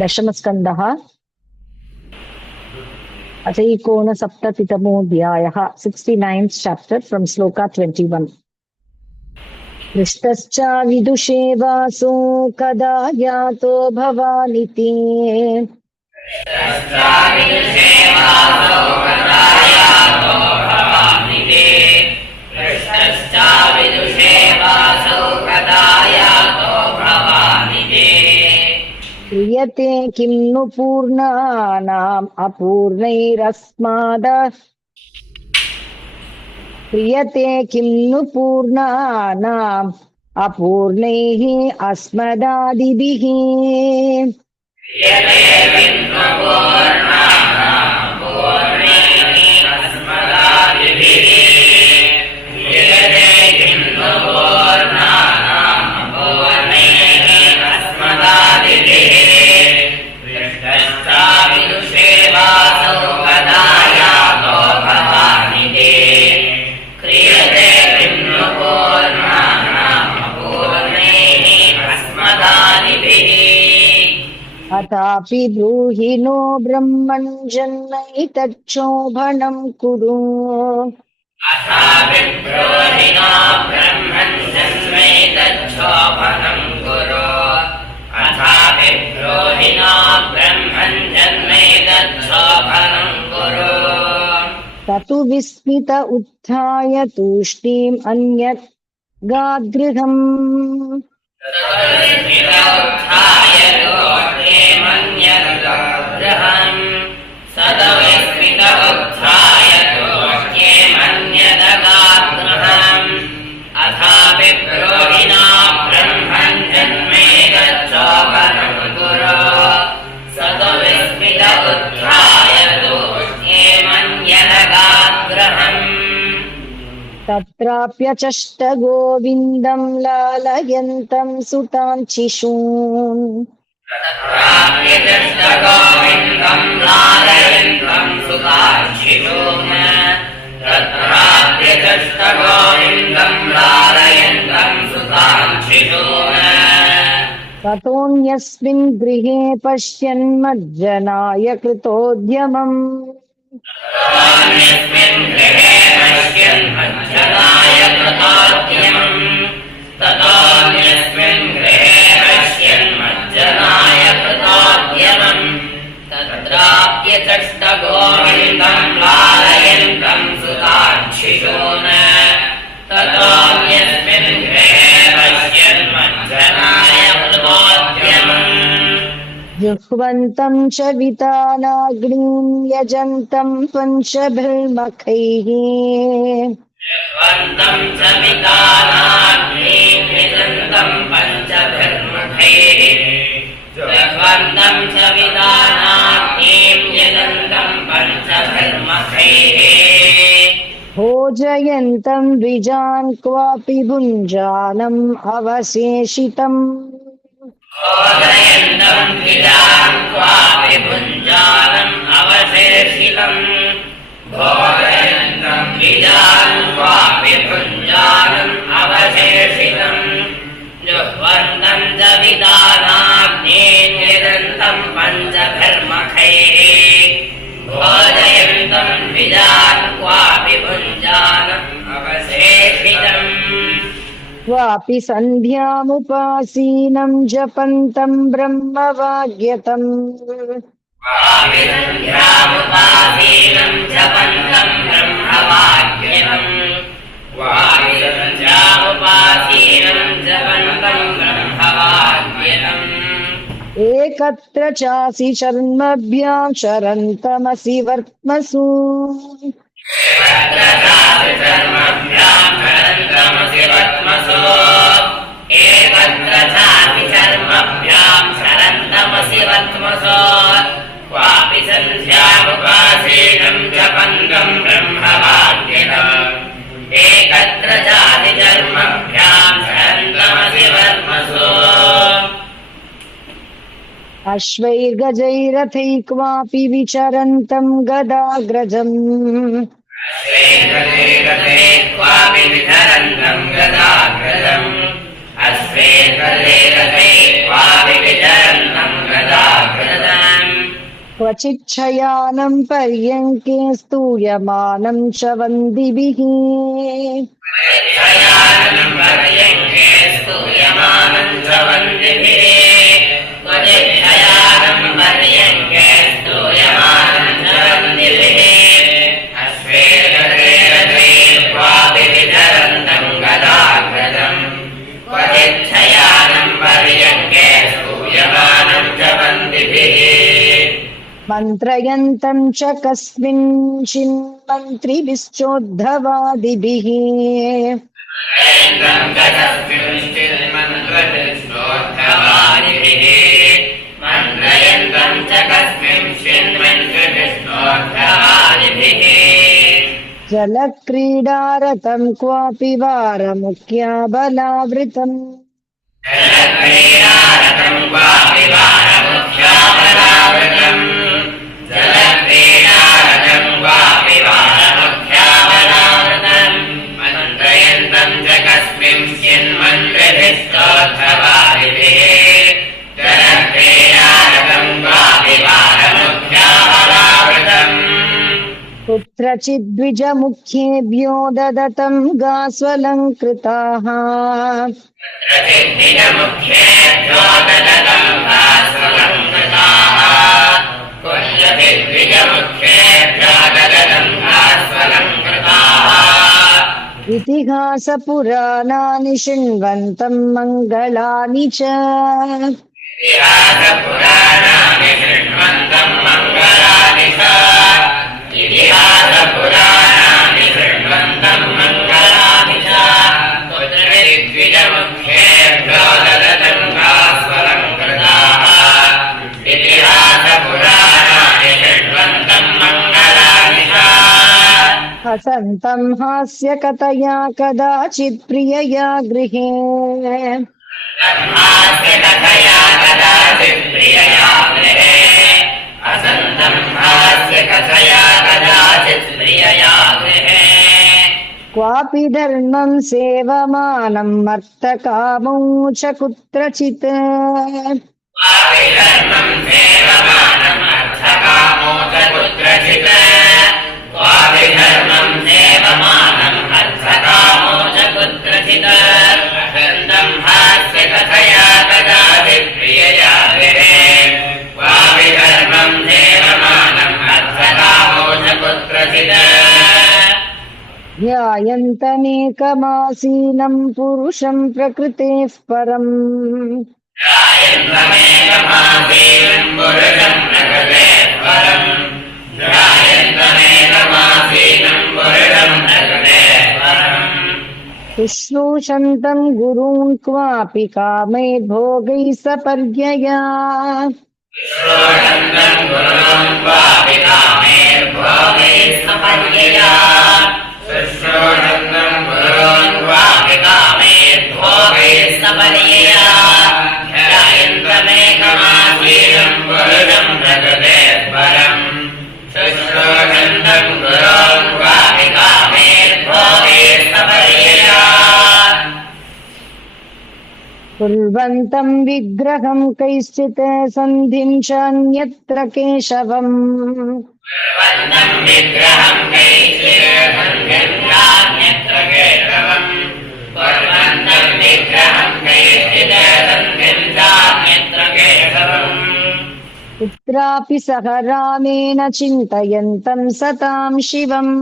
दशमस्कन्धः अथैकोनसप्ततितमोऽध्यायः 69th chapter from श्लोका 21. पृष्टश्च विदुषे वासो कदा यातो भवानिति क्रियते किं नु पूर्णानाम् अपूर्णैरस्मादः क्रियते किं नु पूर्णानाम् अपूर्णैः अस्मदादिभिः अथापि ब्रूहि नो ब्रह्मन् जन्मैतच्छोभनं कुरु ततु विस्मित उत्थाय तूष्णीम् अन्यत् गाद्गृहम् तत्राप्यचष्ट गोविन्दं लालयन्तं सुताञ्चिषून् ततोऽन्यस्मिन् गृहे पश्यन् मज्जनाय कृतोद्यमम् जुह्वन्तं च वितानाग्निं यजन्तं पञ्चभिर्मखैः भोजयन्तं द्विजान् क्वापि भुञ्जानम् अवशेषितम् क्वापि सन्ध्यामुपासीनं जपन्तं ब्रह्मवाग्यतम् एकत्र चासि चर्मभ्यां शरन्तमसि वर्त्मसु अश्वैर्गजैरथैक्वापि विचरन्तं गदाग्रजम् अश्वे क्वचिच्छयानं पर्यङ्के स्तूयमानं च वन्दिभिः मन्त्रयन्तं च कस्मिंश्चिन्मन्त्रिभिश्चोद्धवादिभिः जलक्रीडारतं क्वापि वारमुख्या बलावृतम् कुत्रचिद्विजमुख्येभ्यो ददतं गास्वलङ्कृताः इतिहासपुराणानि शृण्वन्तं मङ्गलानि च हसन्तं हास्यकथया कदाचित् प्रियया गृहे क्वापि धर्मं सेवमानं मर्तकामौ च कुत्रचित् ध्यायन्तमेकमासीनं पुरुषं प्रकृतेः परम् शुश्रूषन्तं गुरून् क्वापि कामैर्भोगैः सपर्यया कुर्वन्तं विग्रहं कैश्चित् सन्धिं च अन्यत्र केशवम् कुत्रापि सह रामेण चिन्तयन्तं सतां शिवम्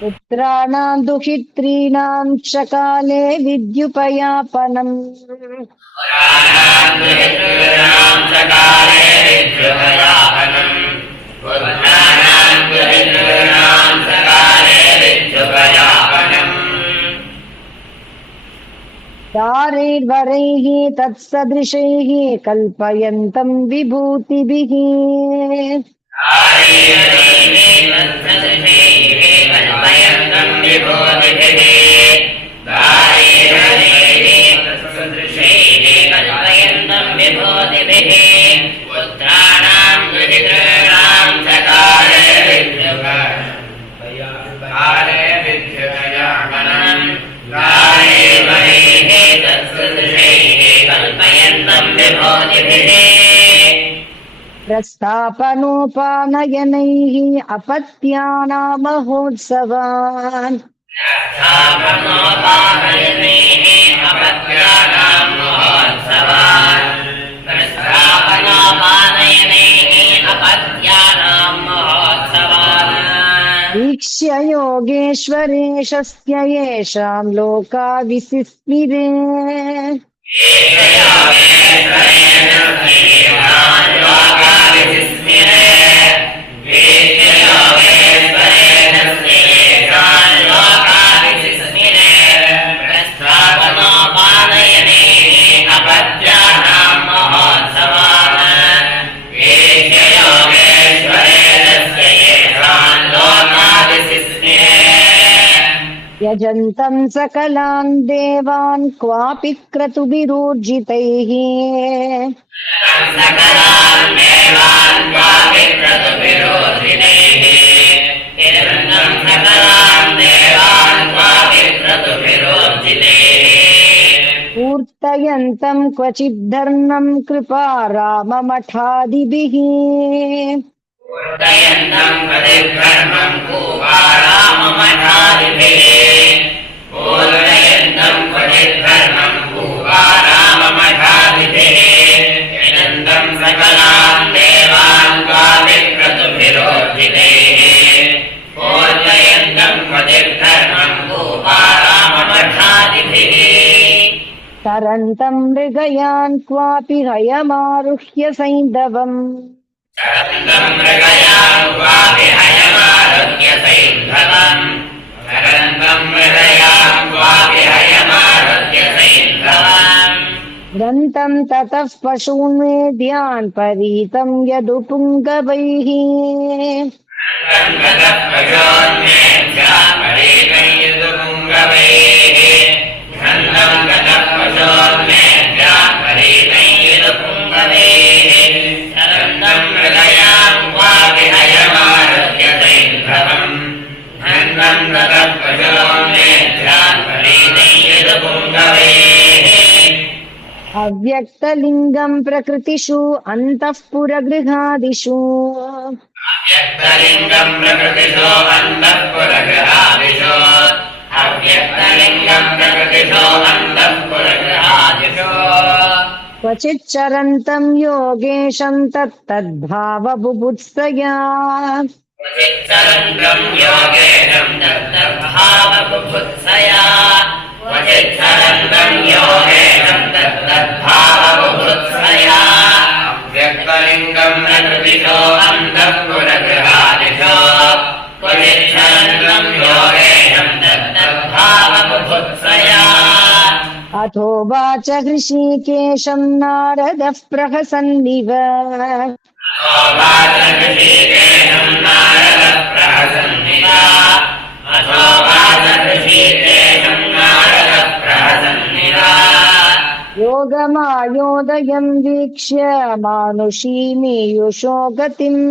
पुत्राणां दुहित्रीणां च काले विद्युपयापनम् तारैर्वरैः तत्सदृशैः कल्पयन्तं विभूतिभिः प्रस्तापनोपानयनैः अपत्यानामहोत्सवान् वीक्ष्य योगेश्वरेशस्य येषां लोका विसिस्मिरे यजन्तं सकलान् देवान् क्वापि क्रतुभिरूर्जितैः पूर्तयन्तं क्वचिद्धर्मं कृपा राममठादिभिः तरन्तं मृगयान् क्वापि हयमारुह्य सैन्धवम् ग्रन्थं ततः पशून् मेध्यान् परीतं यदुपुङ्गवैः अव्यक्तलिङ्गं प्रकृतिषु अन्तःपुरगृहादिषु क्वचिच्चरन्तं योगेशं तत्तद्भावबुभुत्सया व्यक्तलिङ्गं प्रकृतिषो अन्तःपुरगृहादिषु क्वचिच्छरन्तं योगेशं तद्भावबुभुत्सया अथो वाच हृषीकेशं नारदः प्रहसन्निव योगमायोदयं वीक्ष्य मानुषीमीयुषो गतिम्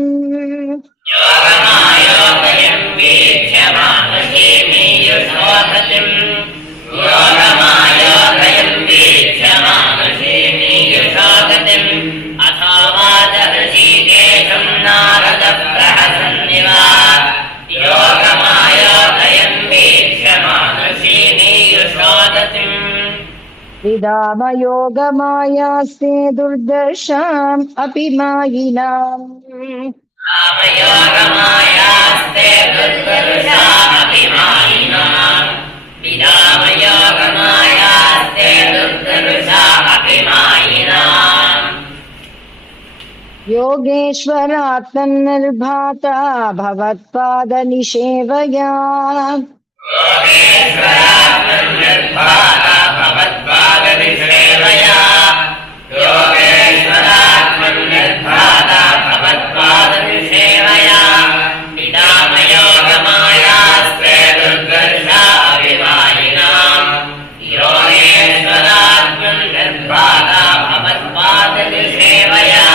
विदामयोगमायास्ते दुर्दशाम् अपि मायिनाम् योगेश्वरात्मनिर्भाता भवत्पादनिषेवया योगेश्वरात्मनिर्भाता भवत्पादनिषेवया सेवया पितामयोगमायास्ते दुर्गर्षाभिवाहिनाम् योगेश्वरात्मन् निर्भाता भवत्पादसेवया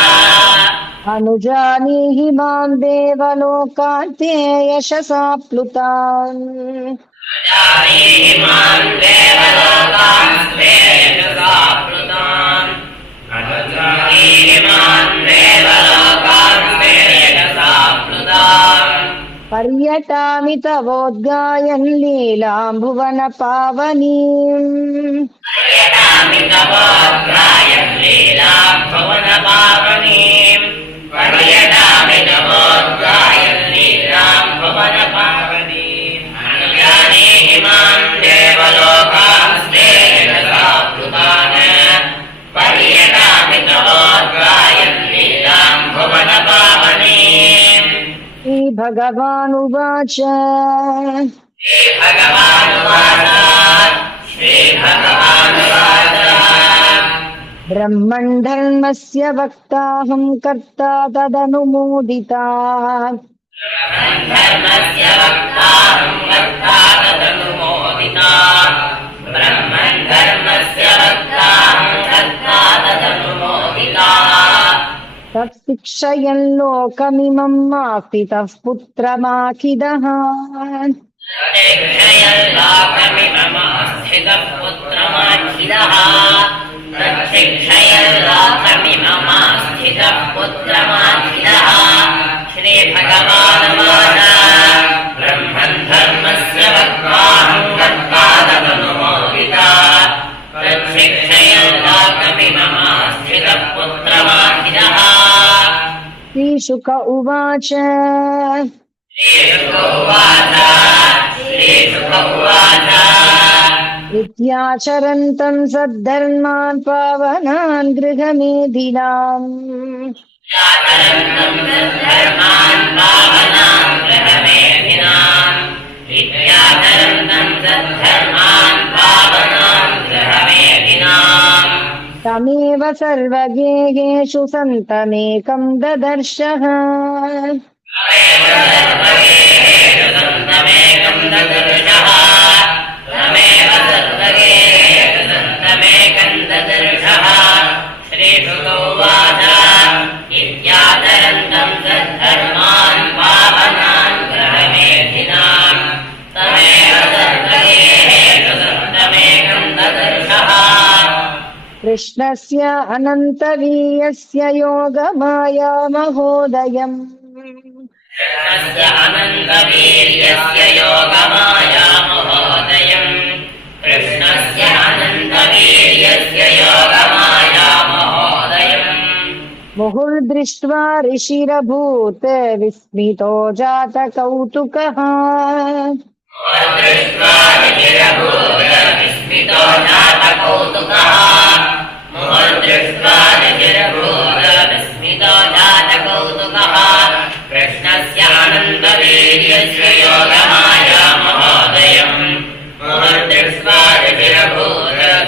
अनुजानीहि मां देवलोकान्ते यशसा प्लुतान् अनुजानीहिमान् देवलोकान्ते यशसा प्लुतान् अनुजानीहिमान् देवलोकान्ते यशसा प्लुतान् पर्यटामि तवोद्गायन् लीलां भुवन पावनीम् पर्यटामि तवोद्गायन् लीलां भुवन पावनीम् पर्यटामि तवोद्गायन् लीलां भुवन पावनीम् अनुजानीहिमान् देवलोकान्ते यशसा प्लुतान् पर्यटामि तवोद्गायन् लीलां भुवन पावनीम् श्रीभगवानुवाच श्रीभगवानुवाच ब्रह्मन् धर्मस्य वक्ताहं कर्ता तदनुमोदिता धर्मस्य वक्ताहं कर्ता तदनुमोदिता ब्रह्मन् धर्मस्य वक्ताहं कर्ता तदनुमोदिता तत्शिक्षयन् लोकमिमं मास्तितः पुत्रमाखिदः शिक्षयल्लोकमिममास्थितः पुत्रमाखिदः तच्छिक्षयल्लोकमिममास्थितः पुत्रमाखिदः श्रीभगवानुवाच ब्रह्मन् धर्मस्य वक्ताहं कर्ता तदनुमोदिता तच्छिक्षयल्लोकमिममास्थितः पुत्रमाखिदः श्रीशुक उवाच इत्याचरन्तं सद्धर्मान् पावनान् गृहमेधिनाम् तमेव सर्वगेहेषु सन्तमेकं ददर्शः श्रीशुकोवाच इत्याचरन्तं सद्धर्मान् पावनान् गृहमेधिनाम् तमेव सर्वगेहेषु सन्तमेकं ददर्शः कृष्णस्य अनन्तवीर्यस्य योगमाया महोदयम् कृष्णस्य अनन्तवीर्यस्य योगमाया महोदयम् कृष्णस्य अनन्तवीर्यस्य योगमाया महोदयम् मुहुर्दृष्ट्वा ऋषिरभूत् विस्मितो जातकौतुकः दृष्ट्वा विस्मितो जातकौतुकः मुहुर्दृष्ट्वा विस्मितो जातकौतुकः कृष्णस्य अनन्तवीर्यस्य योगमाया महोदयम् मुहुर्दृष्ट्वा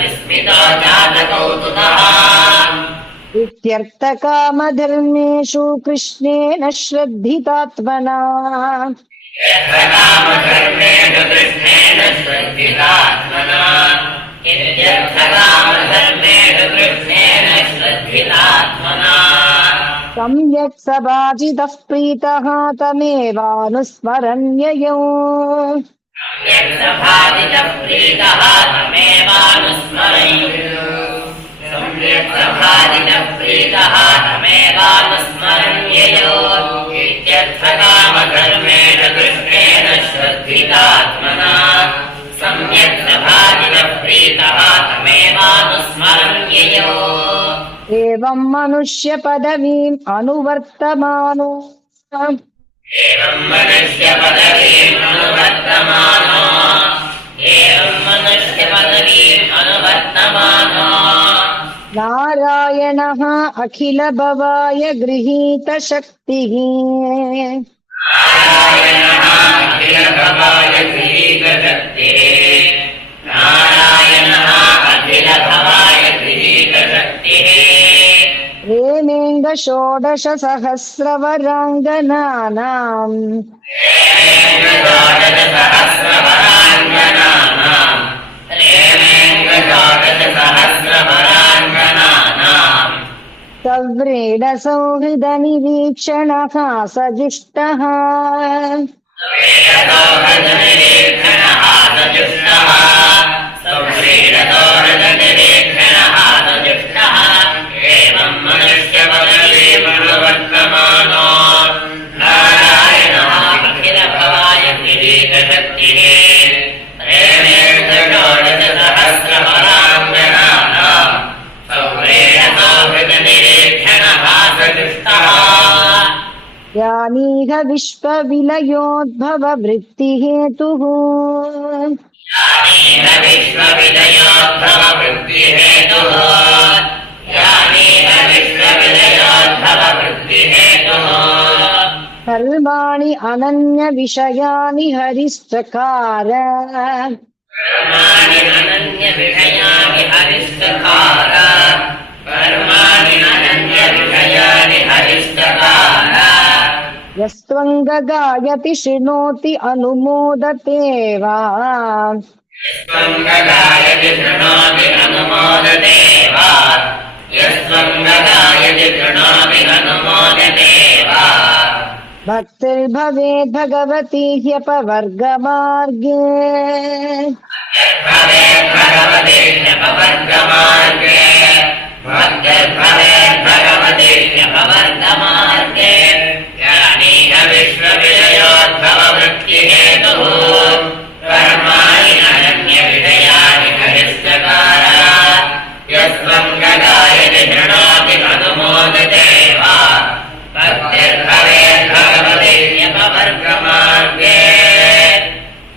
विस्मितो जातकौतुकः इत्यर्थकामधर्मेषु कृष्णेन श्रद्धितात्मना यथकामधर्मेषु कृष्णेन श्रद्धितात्मना इत्यर्थकामधर्मेषु कृष्णेन श्रद्धितात्मना सम्यक् सभाजितः प्रीतः तमेवानुस्मरन्ययो सम्यक् सभाजितः प्रीतः तमेवानुस्मरन्ययो सम्यक् सभाजितः प्रीतः तमेवानुस्मरन्ययो इत्यर्थकामधर्मेण कृष्णेन श्रद्धितात्मना सम्यक् सभाजितः प्रीतः तमेवानुस्मरन्ययो एवं मनुष्य पदवीम् अनुवर्तमानो एवं मनुष्य पदवीम् अनुवर्तमानो एवं मनुष्य पदवीम् अनुवर्तमानो नारायणः अखिल भवाय गृहीत शक्तिः नारायणः अखिल भवाय गृहीतशक्तिः नारायणः अखिल भवाय गृहीतशक्तिः रेमेङ्ग प्रेमेन्द्रषोडशसहस्रवराङ्गनानाम् सव्रीडसौहृदनिरीक्षणः स जुष्टः यानीह विश्वविलयोद्भव वृत्तिहेतुः सर्वाणि अनन्य विषयानि हरिश्चकार यस्त्वङ्गगायति शृणोति अनुमोदते वा भक्तिर्भवेद् भगवती ह्यपवर्गमार्गे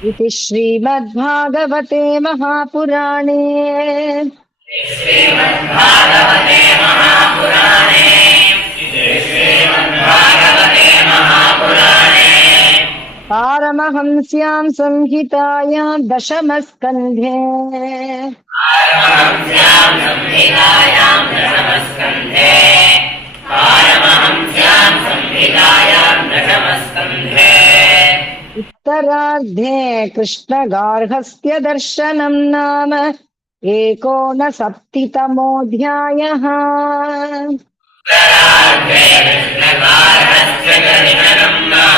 इति श्रीमद्भागवते महापुराणे पारमहंस्यां संहितायां दशमस्कन्धे उत्तरार्धे कृष्णगार्हस्थ्य दर्शनं नाम एकोनसप्तितमोऽध्यायः। उत्तरार्धे कृष्णगार्हस्थ्य दर्शनं नाम